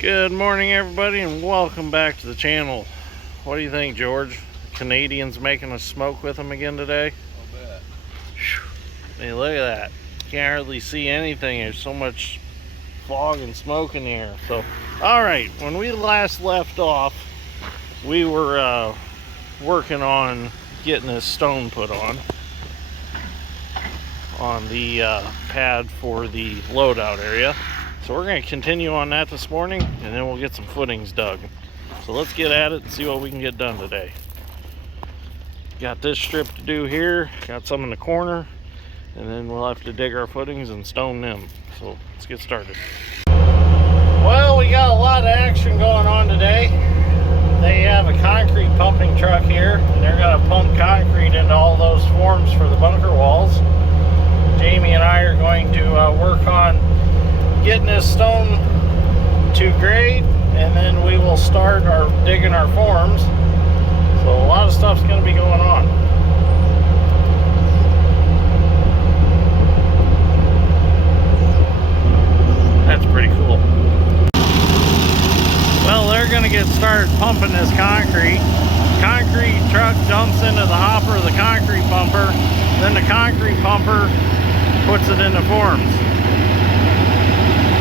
Good morning, everybody, and welcome back to the channel. What do you think, George? Canadians making us smoke with them again today? I'll bet. Hey, look at that. Can't hardly see anything. There's so much fog and smoke in the air. So, alright, when we last left off, we were working on getting this stone put on the pad for the loadout area. So we're going to continue on that this morning, and then we'll get some footings dug. So let's get at it and see what we can get done today. Got this strip to do here, got some in the corner, and then we'll have to dig our footings and stone them. So let's get started. Well, we got a lot of action going on today. They have a concrete pumping truck here, and they're going to pump concrete into all those forms for the bunker walls. Jamie and I are going to work on getting this stone to grade, and then we will start digging our forms. So a lot of stuff's going to be going on. That's pretty cool. Well, they're going to get started pumping this concrete. Concrete truck dumps into the hopper of the concrete pumper, then the concrete pumper puts it into forms.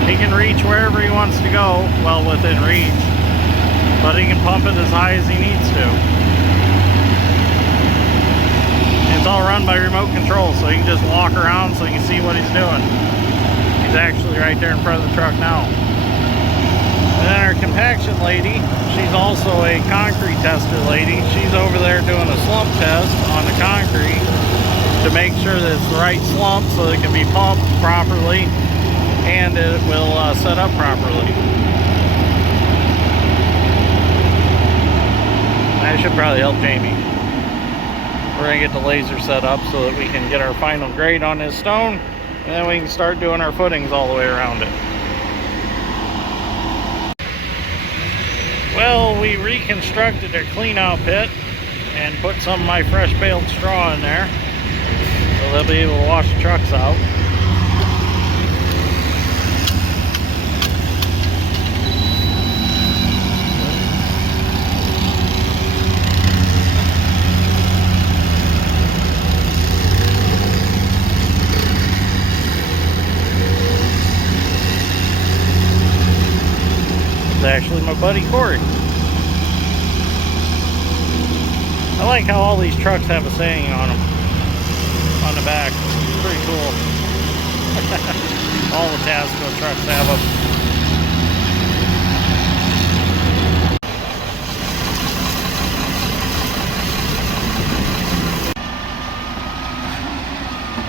He can reach wherever he wants to go, well within reach, but he can pump it as high as he needs to. It's all run by remote control, so you can just walk around so you can see what he's doing. He's actually right there in front of the truck now. And then our compaction lady, she's also a concrete tester lady. She's over there doing a slump test on the concrete to make sure that it's the right slump so that it can be pumped properly and it will set up properly. That should probably help Jamie. We're going to get the laser set up so that we can get our final grade on this stone, and then we can start doing our footings all the way around it. Well, we reconstructed our clean-out pit and put some of my fresh baled straw in there so they'll be able to wash the trucks out. Actually my buddy Corey. I like how all these trucks have a saying on them on the back. It's pretty cool. All the Tasco trucks have them.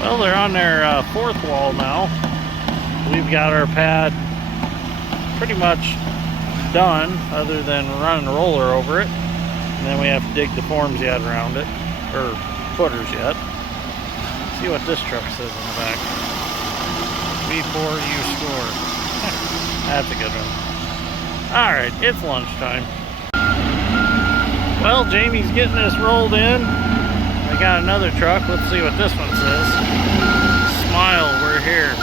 Well, they're on their fourth wall now. We've got our pad pretty much done, other than running a roller over it, and then we have to dig the forms yet around it, or footers yet. See what this truck says in the back. Before you score. That's a good one. Alright, it's lunchtime. Well, Jamie's getting this rolled in. I got another truck. Let's see what this one says. Smile, we're here.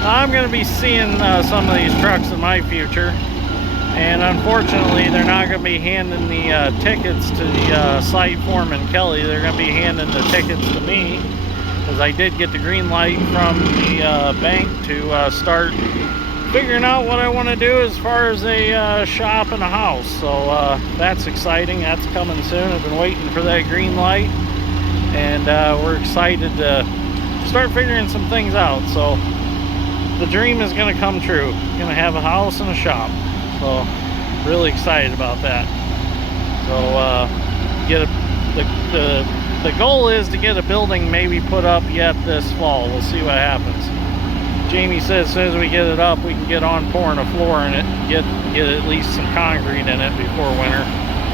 I'm going to be seeing some of these trucks in my future, and unfortunately they're not going to be handing the tickets to the site foreman Kelly. They're going to be handing the tickets to me, because I did get the green light from the bank to start figuring out what I want to do as far as a shop and a house. So that's exciting. That's coming soon. I've been waiting for that green light, and we're excited to start figuring some things out. So the dream is going to come true. Going to have a house and a shop. So really excited about that. So the goal is to get a building maybe put up yet this fall. We'll see what happens. Jamie says as soon as we get it up, we can get on pouring a floor in it, get at least some concrete in it before winter.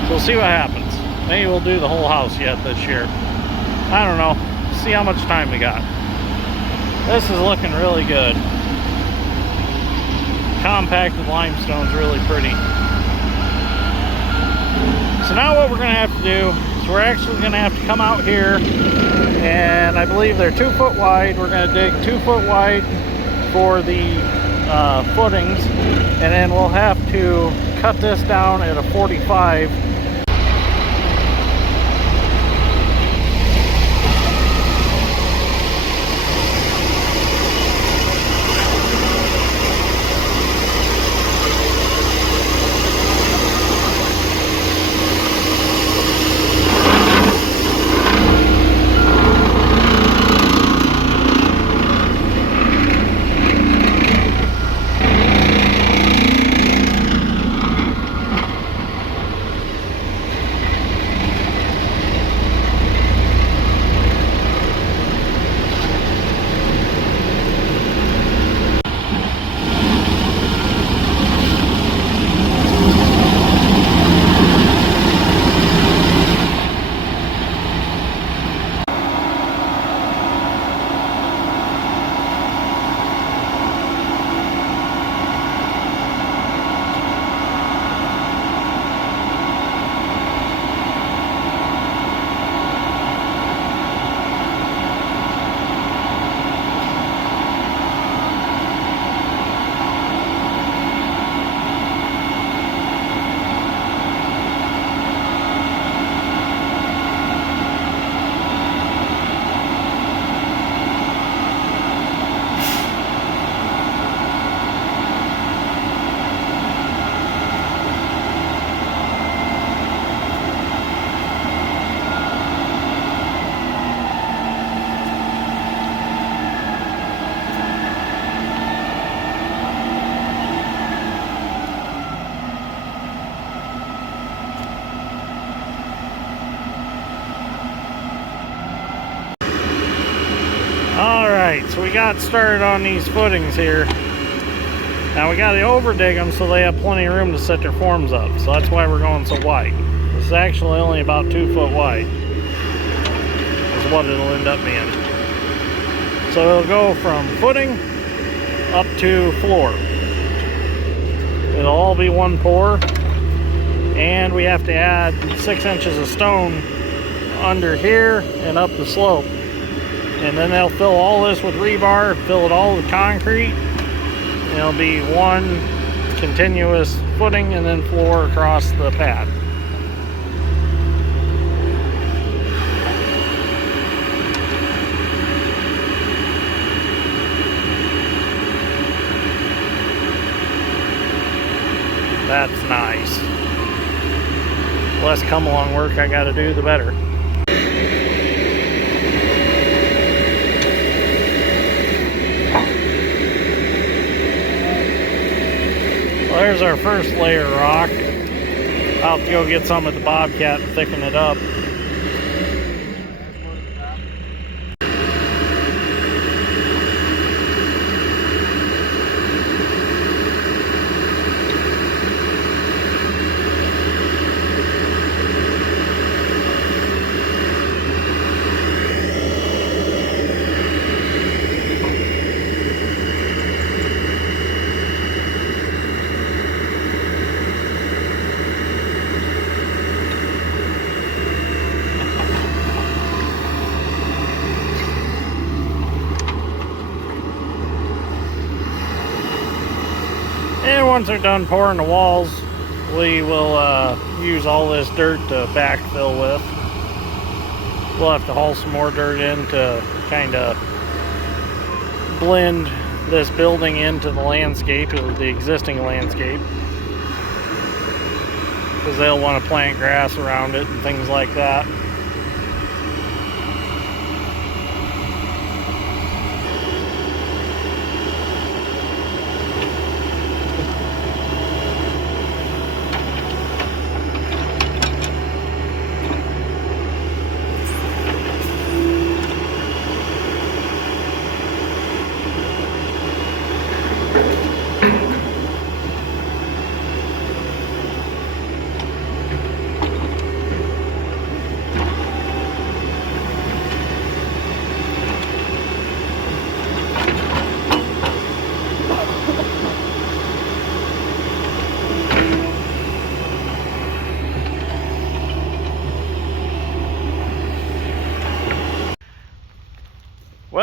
So we'll see what happens. Maybe we'll do the whole house yet this year. I don't know. See how much time we got. This is looking really good. Compacted limestone's really pretty. So now what we're going to have to do is we're actually going to have to come out here, and I believe they're 2 foot wide. We're going to dig 2 foot wide for the footings, and then we'll have to cut this down at a 45. Alright, so we got started on these footings here. Now we got to overdig them so they have plenty of room to set their forms up. So that's why we're going so wide. This is actually only about 2 foot wide. Is what it'll end up being. So it'll go from footing up to floor. It'll all be one pour. And we have to add 6 inches of stone under here and up the slope. And then they'll fill all this with rebar, fill it all with concrete. And it'll be one continuous footing and then floor across the pad. That's nice. The less come along work I gotta do, the better. Well, there's our first layer of rock. I'll have to go get some at the Bobcat and thicken it up. And once they're done pouring the walls, we will use all this dirt to backfill with. We'll have to haul some more dirt in to kind of blend this building into the landscape, the existing landscape. Because they'll want to plant grass around it and things like that.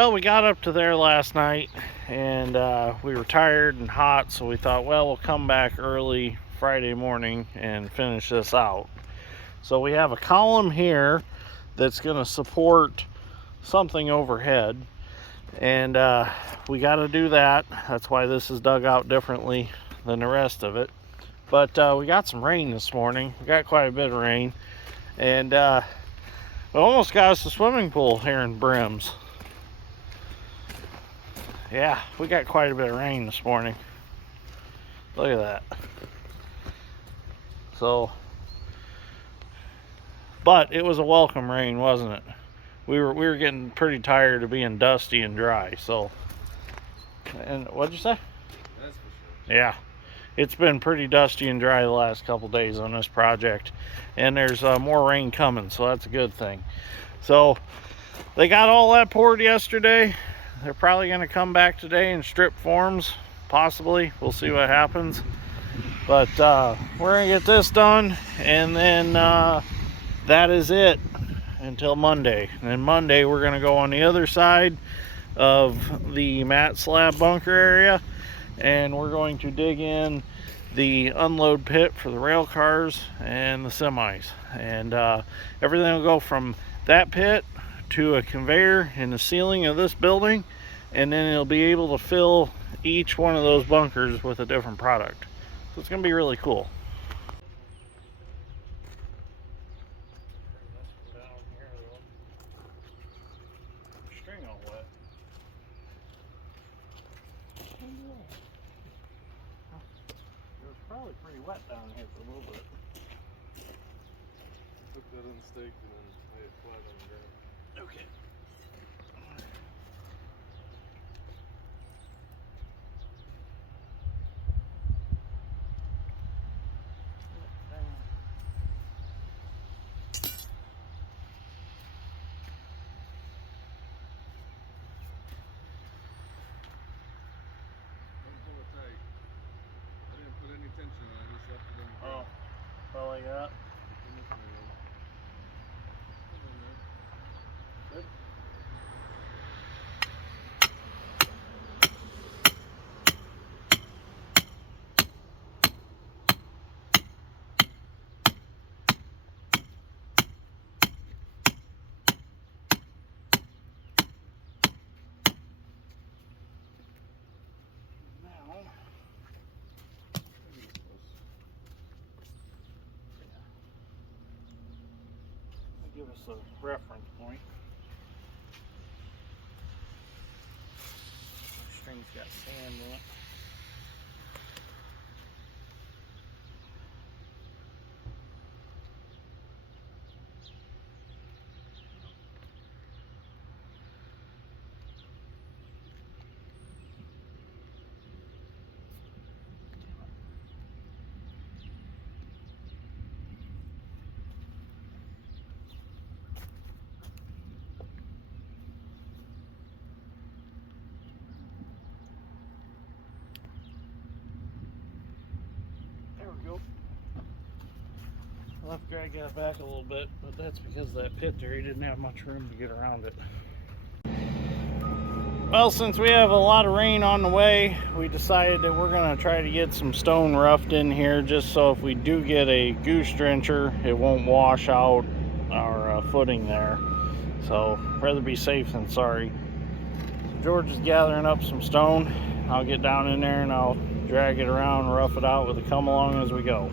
Well, we got up to there last night, and we were tired and hot, so we thought, well, we'll come back early Friday morning and finish this out. So we have a column here that's going to support something overhead, and we got to do that. That's why this is dug out differently than the rest of it. But we got some rain this morning. We got quite a bit of rain, and it almost got us a swimming pool here in Brims. Yeah, we got quite a bit of rain this morning. Look at that. So, but it was a welcome rain, wasn't it? We were getting pretty tired of being dusty and dry. So, and what'd you say? That's for sure. Yeah, it's been pretty dusty and dry the last couple days on this project, and there's more rain coming, so that's a good thing. So they got all that poured yesterday. They're probably going to come back today and strip forms, possibly. We'll see what happens. But we're going to get this done, and then that is it until Monday. And then Monday we're going to go on the other side of the mat slab bunker area, and we're going to dig in the unload pit for the rail cars and the semis. And everything will go from that pit to a conveyor in the ceiling of this building, and then it'll be able to fill each one of those bunkers with a different product. So it's going to be really cool. String all wet. It was probably pretty wet down here for a little bit. Put that in the stake and then lay it flat on the ground. Okay. I didn't put any tension on it, just left it in the ground. Felt like that. Good. Give us a reference point. The string's got sand in it. Go. I'll have to drag that back a little bit, but that's because of that pit there. He didn't have much room to get around it. Well, since we have a lot of rain on the way, we decided that we're going to try to get some stone roughed in here, just so if we do get a goose drencher, it won't wash out our footing there. So, rather be safe than sorry. So George is gathering up some stone. I'll get down in there and I'll drag it around, rough it out with a come along as we go.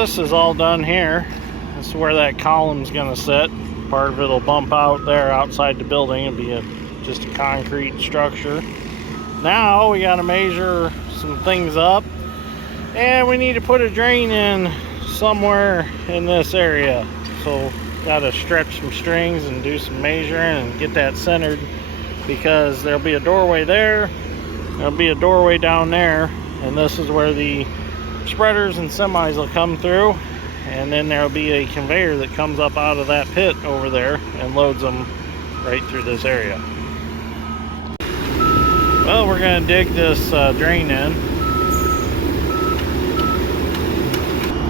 this is all done here. This is where that column's gonna sit. Part of it'll bump out there outside the building and be just a concrete structure. Now we gotta measure some things up, and we need to put a drain in somewhere in this area. So gotta stretch some strings and do some measuring and get that centered, because there'll be a doorway there, there'll be a doorway down there, and this is where the spreaders and semis will come through, and then there'll be a conveyor that comes up out of that pit over there and loads them right through this area. Well, we're going to dig this drain in.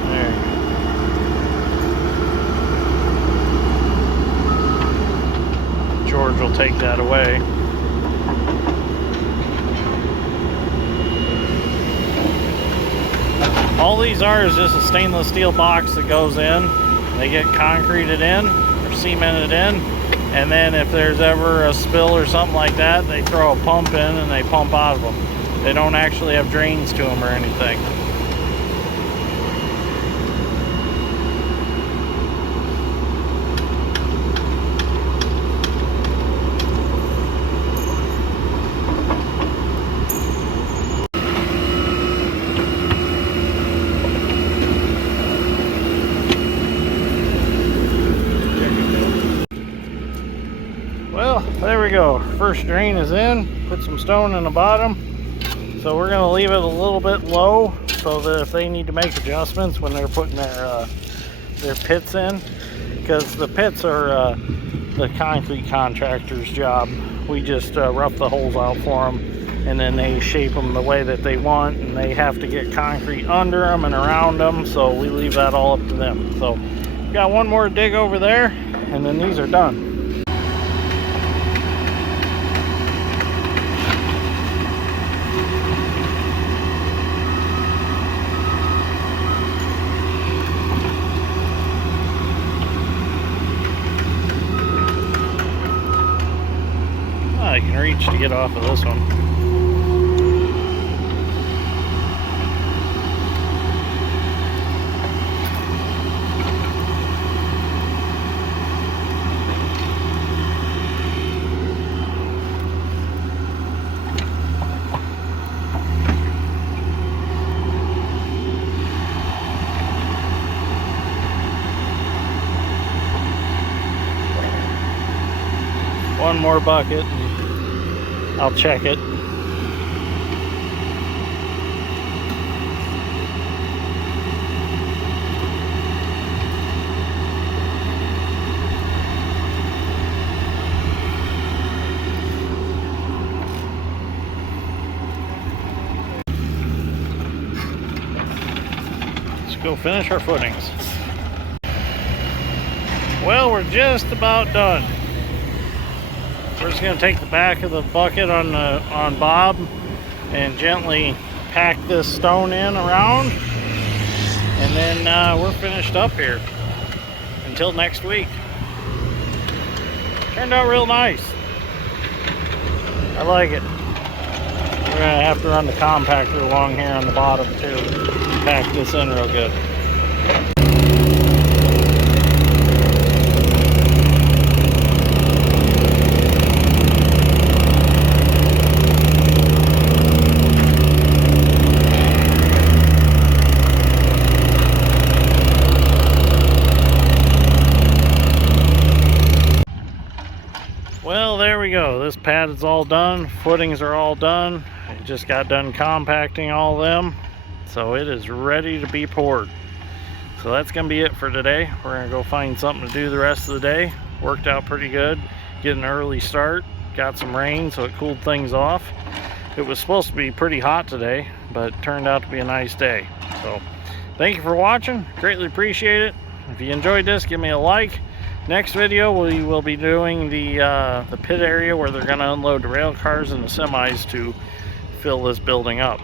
There. George will take that away. All these are is just a stainless steel box that goes in. They get concreted in or cemented in, and then if there's ever a spill or something like that, they throw a pump in and they pump out of them. They don't actually have drains to them or anything. Well, there we go. First drain is in. Put some stone in the bottom. So we're going to leave it a little bit low so that if they need to make adjustments when they're putting their pits in, because the pits are the concrete contractor's job. We just rough the holes out for them, and then they shape them the way that they want, and they have to get concrete under them and around them, so we leave that all up to them. So got one more dig over there, and then these are done. I can reach to get off of this one. One more bucket. I'll check it. Let's go finish our footings. Well, we're just about done. We're just going to take the back of the bucket on Bob and gently pack this stone in around, and then we're finished up here until next week. Turned out real nice. I like it. We're going to have to run the compactor along here on the bottom too. Pack this in real good. Well, there we go. This pad is all done. Footings are all done. I just got done compacting all of them. So it is ready to be poured. So that's going to be it for today. We're going to go find something to do the rest of the day. Worked out pretty good. Get an early start. Got some rain, so it cooled things off. It was supposed to be pretty hot today, but it turned out to be a nice day. So thank you for watching. Greatly appreciate it. If you enjoyed this, give me a like. Next video, we will be doing the pit area where they're going to unload the rail cars and the semis to fill this building up.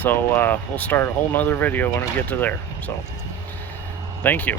So we'll start a whole nother video when we get to there. So thank you.